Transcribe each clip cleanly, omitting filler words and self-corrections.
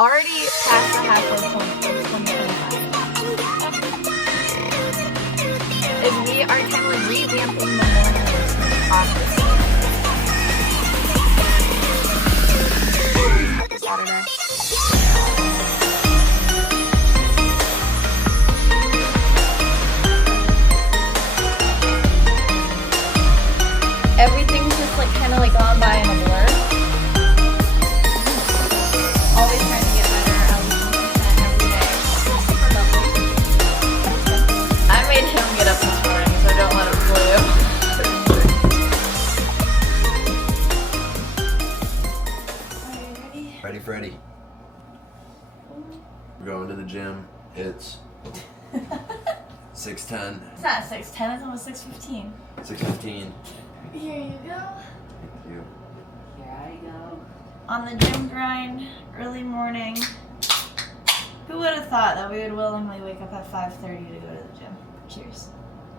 already past the halfway point of 2025. Is we are kind of like revamping the morning routine, obviously. Happy Saturday. Everything's just like kind of like gone by in a blur. Always trying to get better, at least 1% every day. Super lovely. I made him get up this morning, so don't let him fool you. Are you ready? Ready, Freddy? We're going to the gym. It's 6:10. It's not 6:10, it's almost 6:15. 6:15. Here you go. Thank you. Here I go. On the gym grind, early morning. Who would have thought that we would willingly wake up at 5:30 to go to the gym? Cheers.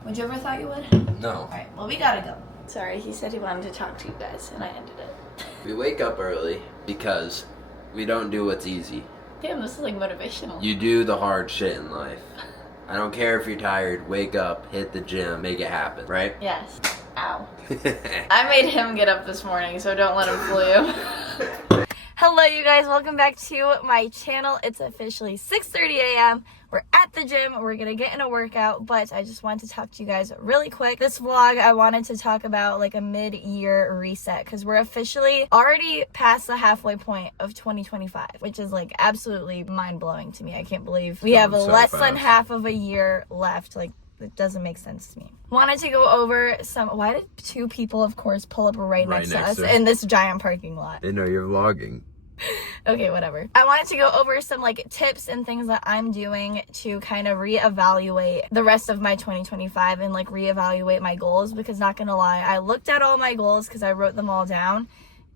Would you ever thought you would? No. Alright, well we gotta go. Sorry, he said he wanted to talk to you guys and I ended it. We wake up early because we don't do what's easy. Damn, this is like motivational. You do the hard shit in life. I don't care if you're tired, wake up, hit the gym, make it happen, right? Yes. Ow. I made him get up this morning, so don't let him fool you. Hello you guys, welcome back to my channel. It's officially 6:30 a.m. We're at the gym, we're gonna get in a workout, but I just wanted to talk to you guys really quick. This vlog, I wanted to talk about like a mid-year reset because we're officially already past the halfway point of 2025, which is like absolutely mind-blowing to me. I can't believe we have less than half of a year left. Like, it doesn't make sense to me. Wanted to go over some, why did two people, of course, pull up right next to us in this giant parking lot? They know you're vlogging. Okay, whatever. I wanted to go over some like tips and things that I'm doing to kind of reevaluate the rest of my 2025 and like reevaluate my goals, because not gonna lie, I looked at all my goals because I wrote them all down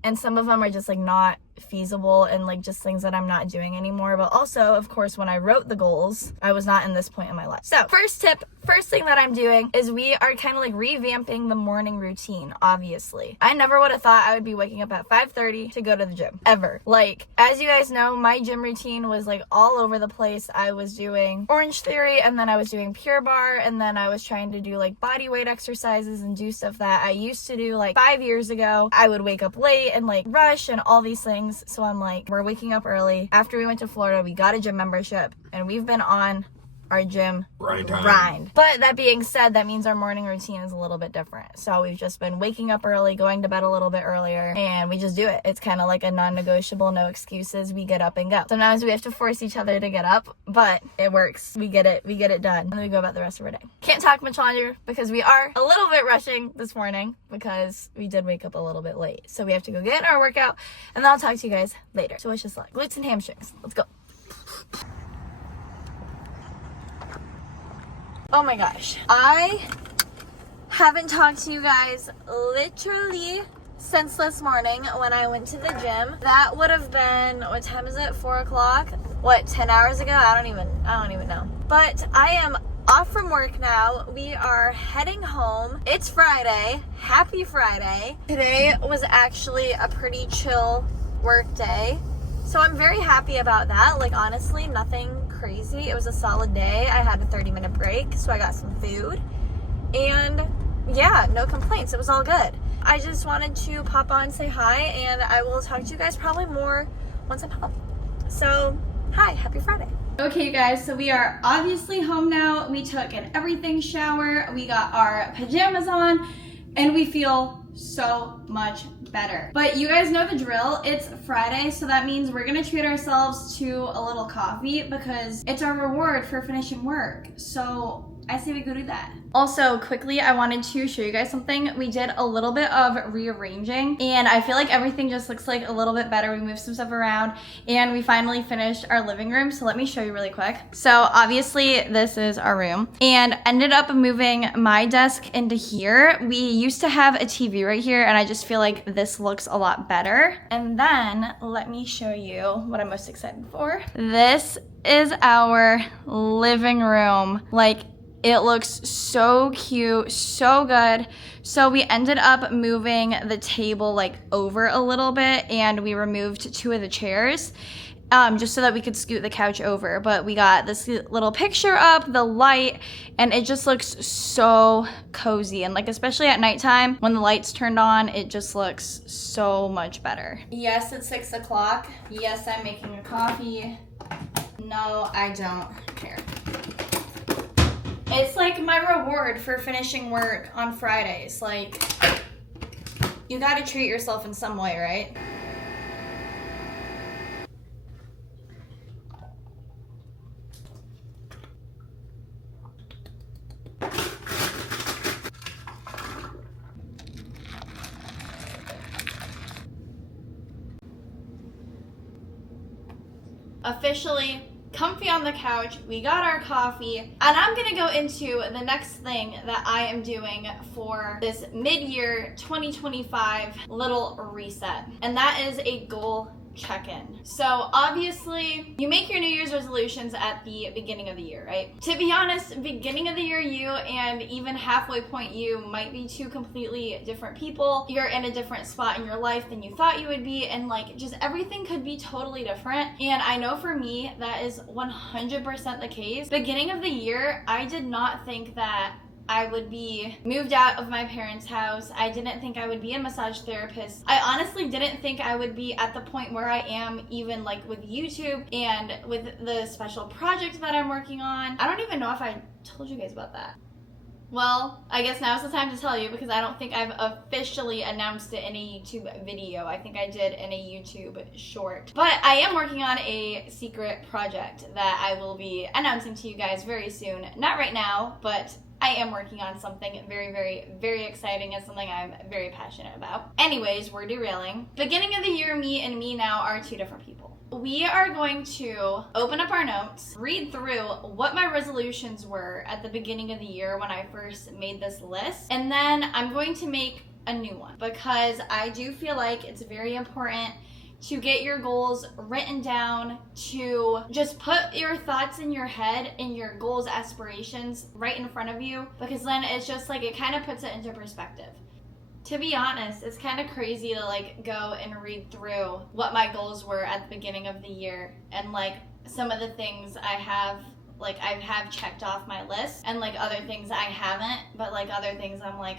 and some of them are just like not feasible and like just things that I'm not doing anymore. But also, of course, when I wrote the goals, I was not in this point in my life. So first tip, first thing that I'm doing is we are kind of like revamping the morning routine, obviously. I never would have thought I would be waking up at 5:30 to go to the gym, ever. Like, as you guys know, my gym routine was like all over the place. I was doing Orange Theory, and then I was doing Pure Barre, and then I was trying to do like body weight exercises and do stuff that I used to do like 5 years ago. I would wake up late and like rush and all these things. So I'm like, we're waking up early. After we went to Florida, we got a gym membership and we've been on our gym grind. But that being said, that means our morning routine is a little bit different. So we've just been waking up early, going to bed a little bit earlier, and we just do it. It's kind of like a non-negotiable, no excuses. We get up and go. Sometimes we have to force each other to get up, but it works. We get it done. And then we go about the rest of our day. Can't talk much longer because we are a little bit rushing this morning because we did wake up a little bit late. So we have to go get our workout, and then I'll talk to you guys later. So wish us luck. Glutes and hamstrings. Let's go. Oh my gosh, I haven't talked to you guys literally since this morning when I went to the gym. That would have been, what time is it? 4 o'clock? What, 10 hours ago? I don't even know. But I am off from work now. We are heading home. It's Friday. Happy Friday. Today was actually a pretty chill work day. So I'm very happy about that. Like, honestly, nothing crazy. It was a solid day. I had a 30-minute break, so I got some food. And yeah, no complaints. It was all good. I just wanted to pop on and say hi, and I will talk to you guys probably more once I'm home. So, hi, happy Friday. Okay, you guys, so we are obviously home now. We took an everything shower. We got our pajamas on, and we feel so much better. But you guys know the drill. It's Friday, so that means we're gonna treat ourselves to a little coffee because it's our reward for finishing work. So I say we go do that. Also, quickly, I wanted to show you guys something. We did a little bit of rearranging, and I feel like everything just looks like a little bit better. We moved some stuff around, and we finally finished our living room. So let me show you really quick. So obviously, this is our room, and ended up moving my desk into here. We used to have a TV right here, and I just feel like this looks a lot better. And then let me show you what I'm most excited for. This is our living room. Like, it looks so cute, so good. So we ended up moving the table like over a little bit, and we removed 2 of the chairs. just so that we could scoot the couch over. But we got this little picture up, the light, and it just looks so cozy. And like, especially at nighttime when the lights turned on, it just looks so much better. Yes, it's 6 o'clock. Yes, I'm making a coffee. No, I don't care. It's like my reward for finishing work on Fridays. Like, you gotta treat yourself in some way, right? Officially comfy on the couch, we got our coffee, and I'm gonna go into the next thing that I am doing for this mid-year 2025 little reset, and that is a goal check-in. So obviously you make your New Year's resolutions at the beginning of the year, right? To be honest, beginning of the year you and even halfway point you might be two completely different people. You're in a different spot in your life than you thought you would be, and like just everything could be totally different. And I know for me that is 100% the case. Beginning of the year, I did not think that I would be moved out of my parents' house. I didn't think I would be a massage therapist. I honestly didn't think I would be at the point where I am, even like with YouTube and with the special project that I'm working on. I don't even know if I told you guys about that. Well, I guess now's the time to tell you, because I don't think I've officially announced it in a YouTube video. I think I did in a YouTube short. But I am working on a secret project that I will be announcing to you guys very soon. Not right now, but I am working on something very, very, very exciting and something I'm very passionate about. Anyways, we're derailing. Beginning of the year, me and me now are two different people. We are going to open up our notes, read through what my resolutions were at the beginning of the year when I first made this list, and then I'm going to make a new one, because I do feel like it's very important to get your goals written down, to just put your thoughts in your head and your goals, aspirations right in front of you, because then it's just like, it kind of puts it into perspective. To be honest, it's kind of crazy to like go and read through what my goals were at the beginning of the year, and like some of the things I have checked off my list, and like other things I haven't, but like other things I'm like,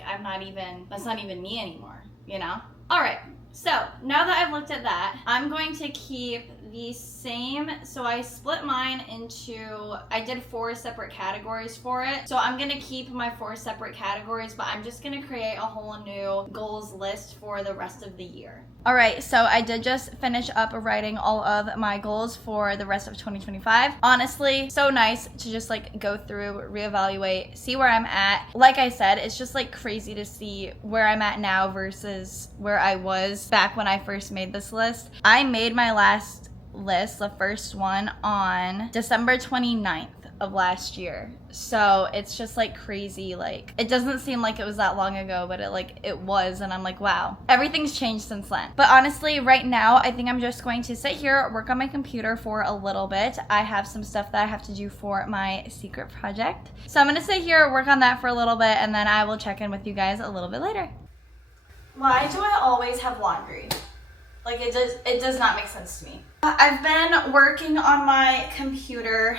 that's not even me anymore, you know? All right. So now that I've looked at that, I'm going to keep the same. So I split mine into, I did 4 separate categories for it. So I'm going to keep my 4 separate categories, but I'm just going to create a whole new goals list for the rest of the year. All right, so I did just finish up writing all of my goals for the rest of 2025. Honestly, so nice to just like go through, reevaluate, see where I'm at. Like I said, it's just like crazy to see where I'm at now versus where I was back when I first made this list. I made my last list, the first one, on December 29th of last year. So it's just like crazy. Like, it doesn't seem like it was that long ago, but it was, and I'm like, wow, everything's changed since then. But honestly, right now, I think I'm just going to sit here, work on my computer for a little bit. I have some stuff that I have to do for my secret project. So I'm gonna sit here, work on that for a little bit, and then I will check in with you guys a little bit later. Why do I always have laundry? Like, it does not make sense to me. I've been working on my computer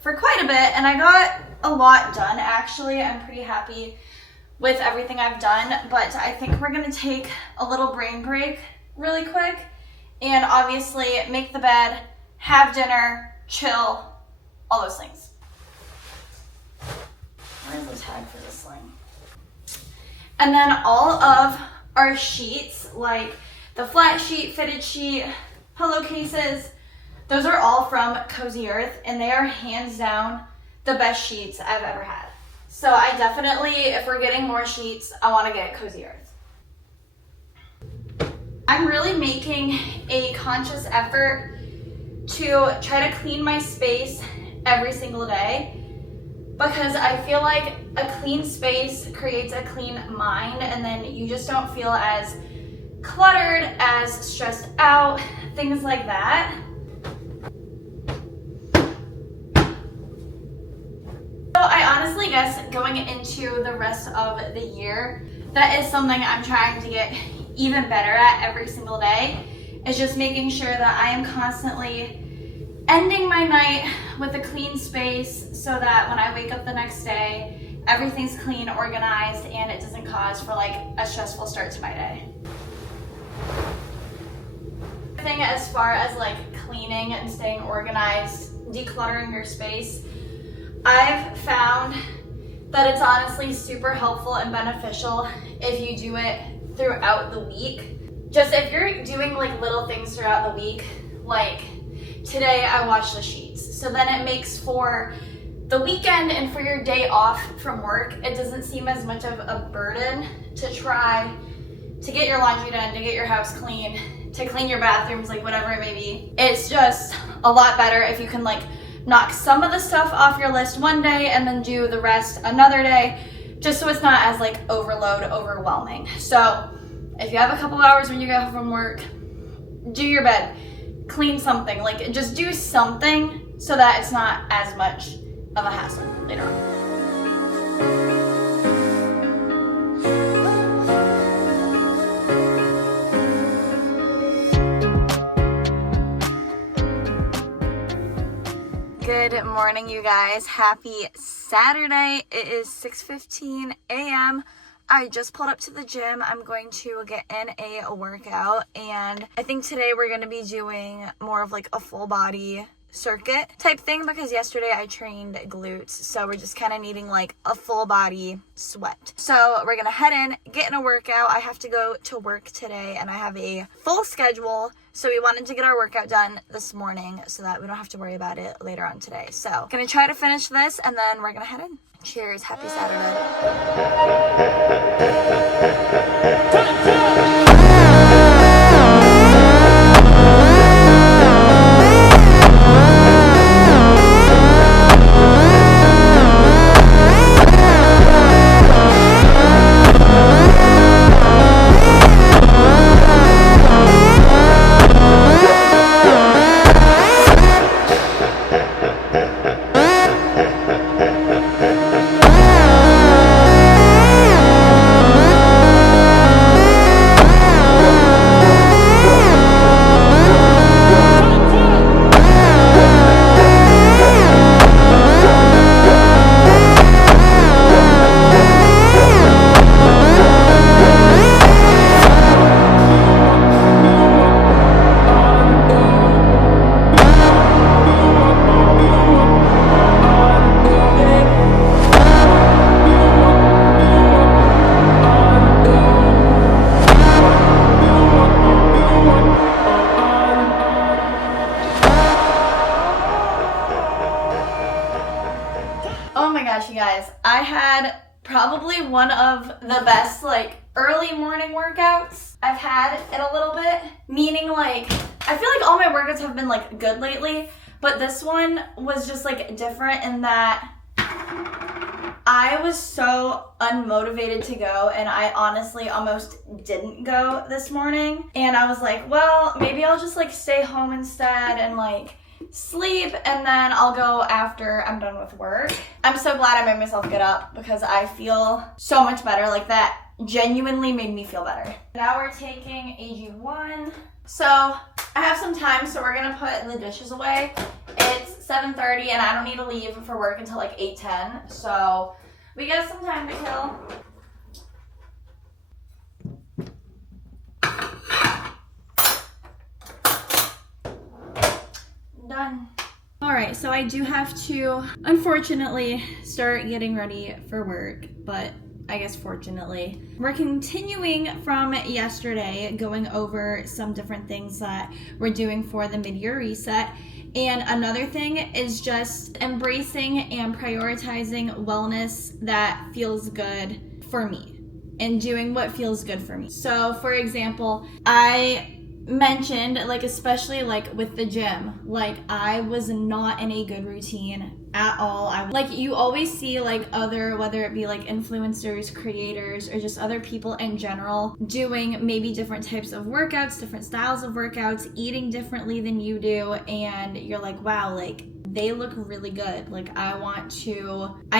for quite a bit, and I got a lot done, actually. I'm pretty happy with everything I've done, but I think we're gonna take a little brain break really quick, and obviously make the bed, have dinner, chill, all those things. Where's the tag for this thing? And then all of our sheets, like the flat sheet, fitted sheet, pillowcases, those are all from Cozy Earth, and they are hands down the best sheets I've ever had. So I definitely, if we're getting more sheets, I want to get Cozy Earth. I'm really making a conscious effort to try to clean my space every single day, because I feel like a clean space creates a clean mind, and then you just don't feel as cluttered, as stressed out, things like that. So I honestly guess going into the rest of the year, that is something I'm trying to get even better at every single day, is just making sure that I am constantly ending my night with a clean space so that when I wake up the next day, everything's clean, organized, and it doesn't cause for like a stressful start to my day. Thing as far as like cleaning and staying organized, decluttering your space, I've found that it's honestly super helpful and beneficial if you do it throughout the week. Just if you're doing like little things throughout the week, like today I washed the sheets, so then it makes for the weekend and for your day off from work, it doesn't seem as much of a burden to try to get your laundry done, to get your house clean, to clean your bathrooms, like whatever it may be. It's just a lot better if you can like knock some of the stuff off your list one day and then do the rest another day, just so it's not as like overwhelming. So if you have a couple hours when you get home from work, do your bed, clean something, like just do something so that it's not as much of a hassle later on. Good morning, you guys. Happy Saturday. It is 6:15 a.m. I just pulled up to the gym. I'm going to get in a workout, and I think today we're going to be doing more of like a full body circuit type thing because yesterday I trained glutes, so we're just kind of needing like a full body sweat. So we're gonna head in, get in a workout. I have to go to work today and I have a full schedule, so we wanted to get our workout done this morning so that we don't have to worry about it later on today. So gonna try to finish this and then we're gonna head in. Cheers, happy Saturday. Oh my gosh, you guys, I had probably one of the best like early morning workouts I've had in a little bit, meaning like I feel like all my workouts have been like good lately, but this one was just like different in that I was so unmotivated to go, and I honestly almost didn't go this morning, and I was like, well, maybe I'll just like stay home instead and like sleep, and then I'll go after I'm done with work. I'm so glad I made myself get up because I feel so much better. Like that genuinely made me feel better. Now we're taking AG1. So I have some time, so we're gonna put the dishes away. It's 7:30 and I don't need to leave for work until like 8:10. So we got some time to kill. Done. All right, so I do have to, unfortunately, start getting ready for work, but I guess fortunately. We're continuing from yesterday, going over some different things that we're doing for the mid-year reset. And another thing is just embracing and prioritizing wellness that feels good for me and doing what feels good for me. So for example, I mentioned, like, especially like with the gym, like I was not in a good routine at all. Like you always see like other, whether it be like influencers, creators, or just other people in general doing maybe different types of workouts, different styles of workouts, eating differently than you do, and you're like, wow, like they look really good. Like I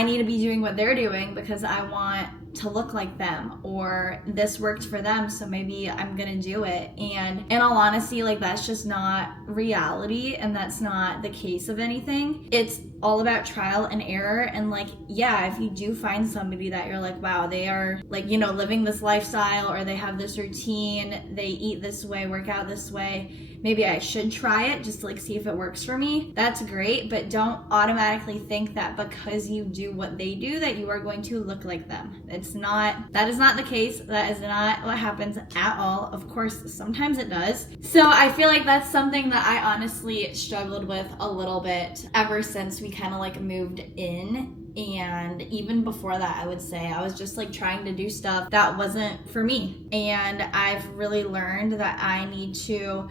need to be doing what they're doing because I want to look like them, or this worked for them, so maybe I'm gonna do it. And in all honesty, like, that's just not reality, and that's not the case of anything. It's all about trial and error. And like, yeah, if you do find somebody that you're like, wow, they are like, you know, living this lifestyle, or they have this routine, they eat this way, work out this way, maybe I should try it just to like see if it works for me. That's great, but don't automatically think that because you do what they do that you are going to look like them. That is not the case. That is not what happens at all. Of course, sometimes it does. So I feel like that's something that I honestly struggled with a little bit ever since we kind of like moved in. And even before that, I would say I was just like trying to do stuff that wasn't for me. And I've really learned that I need to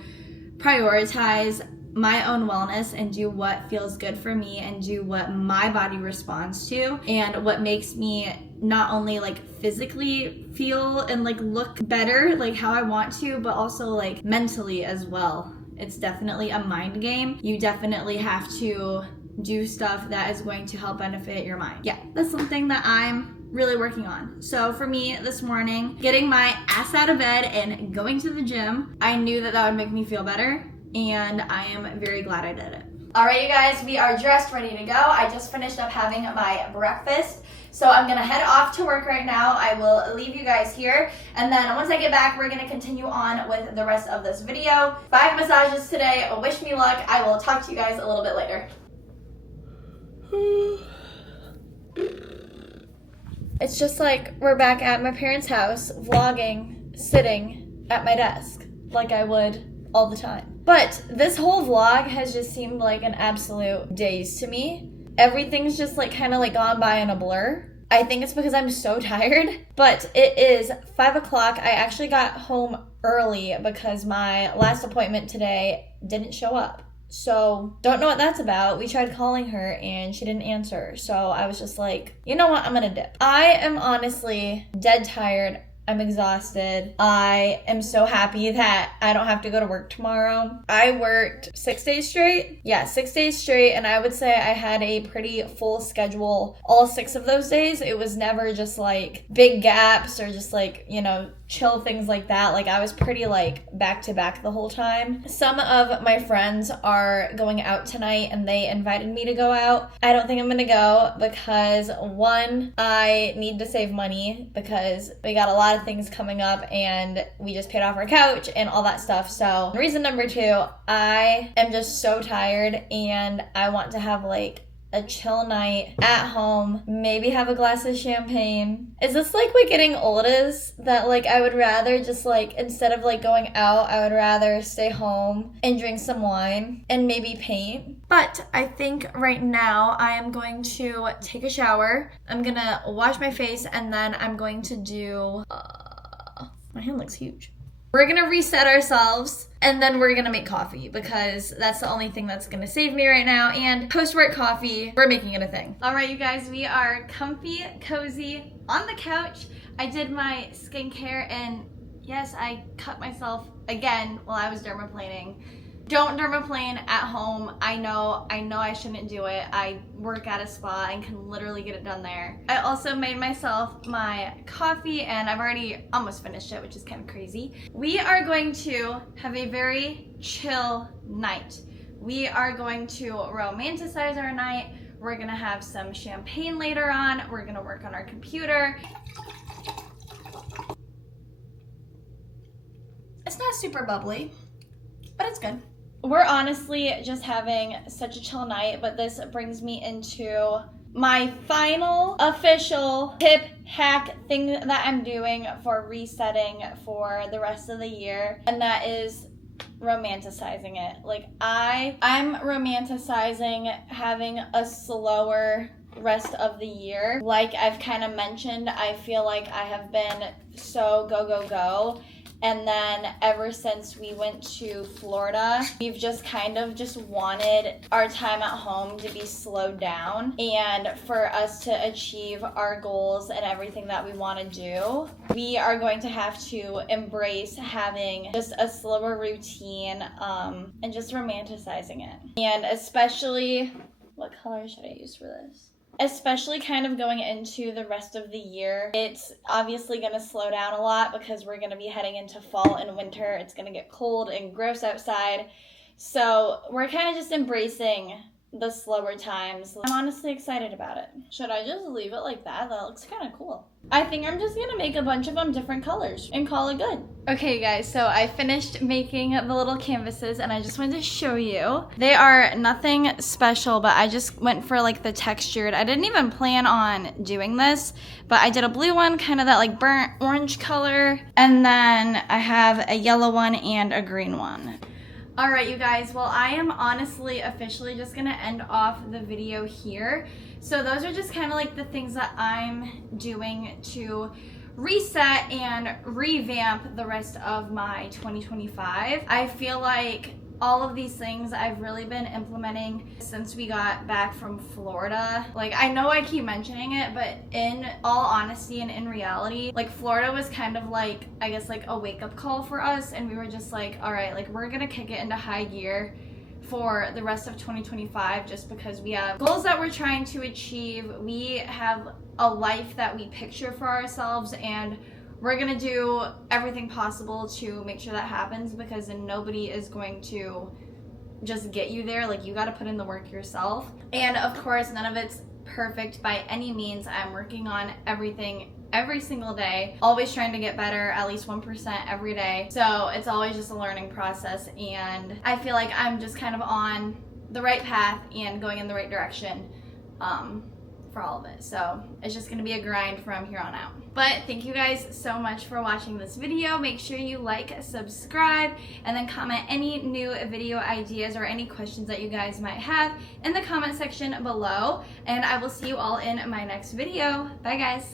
prioritize my own wellness and do what feels good for me and do what my body responds to and what makes me not only like physically feel and like look better, like how I want to, but also like mentally as well. It's definitely a mind game. You definitely have to do stuff that is going to help benefit your mind. Yeah, that's something that I'm really working on. So for me this morning, getting my ass out of bed and going to the gym, I knew that that would make me feel better, and I am very glad I did it. All right, you guys, we are dressed, ready to go. I just finished up having my breakfast, so I'm gonna head off to work right now. I will leave you guys here, and then once I get back, we're gonna continue on with the rest of this video. 5 massages today. Wish me luck. I will talk to you guys a little bit later. It's just like we're back at my parents' house, vlogging, sitting at my desk, like I would all the time. But this whole vlog has just seemed like an absolute daze to me. Everything's just like kind of like gone by in a blur. I think it's because I'm so tired, but it is 5 o'clock. I actually got home early because my last appointment today didn't show up. So don't know what that's about. We tried calling her and she didn't answer. So I was just like, you know what? I'm gonna dip. I am honestly dead tired. I'm exhausted. I am so happy that I don't have to go to work tomorrow. I worked 6 days straight. Yeah, 6 days straight. And I would say I had a pretty full schedule all 6 of those days. It was never just like big gaps or just like, you know, chill things like that. Like I was pretty like back to back the whole time. Some of my friends are going out tonight and they invited me to go out. I don't think I'm gonna go because one, I need to save money because we got a lot of things coming up and we just paid off our couch and all that stuff. So reason number 2, I am just so tired and I want to have like a chill night at home, maybe have a glass of champagne. Is this like what getting old is? That like I would rather just like, instead of like going out, I would rather stay home and drink some wine and maybe paint. But I think right now I am going to take a shower. I'm gonna wash my face and then I'm going to do, my hand looks huge. We're gonna reset ourselves and then we're gonna make coffee because that's the only thing that's gonna save me right now. And post-work coffee, we're making it a thing. All right, you guys, we are comfy, cozy on the couch. I did my skincare and yes, I cut myself again while I was dermaplaning. Don't dermaplane at home. I know I shouldn't do it. I work at a spa and can literally get it done there. I also made myself my coffee and I've already almost finished it, which is kind of crazy. We are going to have a very chill night. We are going to romanticize our night. We're gonna have some champagne later on. We're gonna work on our computer. It's not super bubbly, but it's good. We're honestly just having such a chill night, but this brings me into my final official tip hack thing that I'm doing for resetting for the rest of the year, and that is romanticizing it. Like I'm romanticizing having a slower rest of the year. Like I've kind of mentioned, I feel like I have been so go. And then ever since we went to Florida, we've just kind of just wanted our time at home to be slowed down and for us to achieve our goals and everything that we want to do. We are going to have to embrace having just a slower routine and just romanticizing it. And especially, what color should I use for this? especially kind of going into the rest of the year. It's obviously going to slow down a lot because we're going to be heading into fall and winter. It's going to get cold and gross outside. So we're kind of just embracing the slower times. I'm honestly excited about it. Should I just leave it like that? That looks kind of cool. I think I'm just gonna make a bunch of them different colors and call it good. Okay guys, so I finished making the little canvases and I just wanted to show you. They are nothing special, but I just went for like the textured. I didn't even plan on doing this, but I did a blue one, kind of that like burnt orange color. And then I have a yellow one and a green one. All right, you guys, well, I am honestly officially just gonna end off the video here. So those are just kind of like the things that I'm doing to reset and revamp the rest of my 2025. I feel like all of these things I've really been implementing since we got back from Florida. Like, I know I keep mentioning it, but in all honesty and in reality, like, Florida was kind of like, I guess, like a wake-up call for us, and we were just like, all right, like, we're gonna kick it into high gear for the rest of 2025 just because we have goals that we're trying to achieve. We have a life that we picture for ourselves, and we're gonna do everything possible to make sure that happens, because then nobody is going to just get you there. Like, you gotta put in the work yourself. And of course, none of it's perfect by any means. I'm working on everything every single day, always trying to get better, at least 1% every day. So it's always just a learning process, and I feel like I'm just kind of on the right path and going in the right direction for all of it. So it's just gonna be a grind from here on out. But thank you guys so much for watching this video. Make sure you like, subscribe, and then comment any new video ideas or any questions that you guys might have in the comment section below. And I will see you all in my next video. Bye guys.